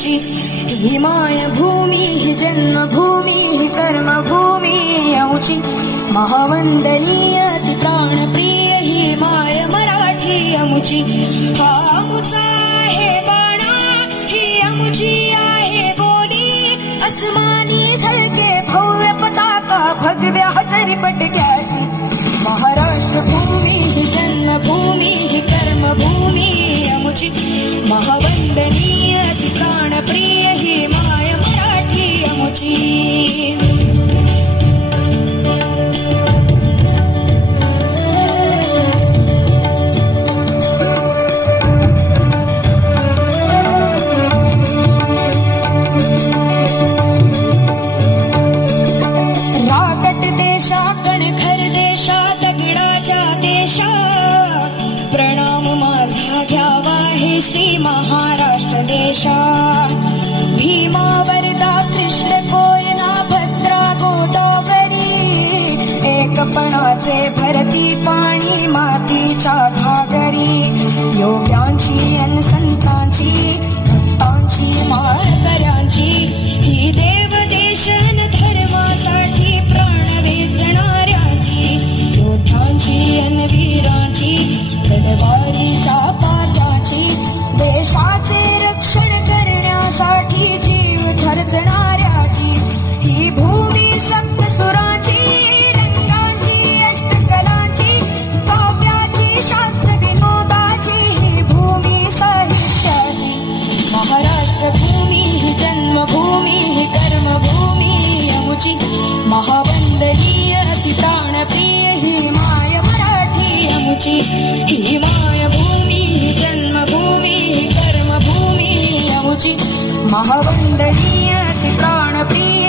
अमुची ही माय भूमी ही जन्मभूमी ही कर्मभूमी अमुची महावंदनीय ती प्राणप्रिय ही माय मराठी अमुची हा अमुचा आहे बाणा ही अमुची आहे बोली अस्मानी झळके भव्य पताका भगव्या हजरी पटक्याची महाराष्ट्र भूमी ही जन्मभूमी ही कर्मभूमी अमुची महावंदनीय ती प्राणप्रिय ही माय मराठी अमुची राकट देशा कणखर देशा दगडाच्या देशा प्रणाम माझा घ्यावा हे श्री महाराष्ट्र देशा भीमा वरदा कृष्ण कोयना भद्रा गोदावरी एकपणाचे भरती पाणी मातीच्या घागरी योग्यांची अन संतांची भक्तांची माळकऱ्यांची ही देव देशन धर्मासाठी प्राण वेचणाऱ्याची योद्ध्यांची अन वीरांची तलवारीच्या तात्याची देशाचे रक्षण करण्यासाठी जीव खर्चणाऱ्याची ही भूमी सप्तसुराची रंगांची अष्टकलांची काव्याची शास्त्र विनोदाची ही भूमी साहित्याची महाराष्ट्र भूमी ही जन्मभूमी ही कर्मभूमी अमुची महावंदनीय ती प्राणप्रिय ही माय मराठी अमुची ही माय भूमी ही जन्मभूमी ही कर्मभूमी अमुची महावंदनीय ती प्राणप्रिय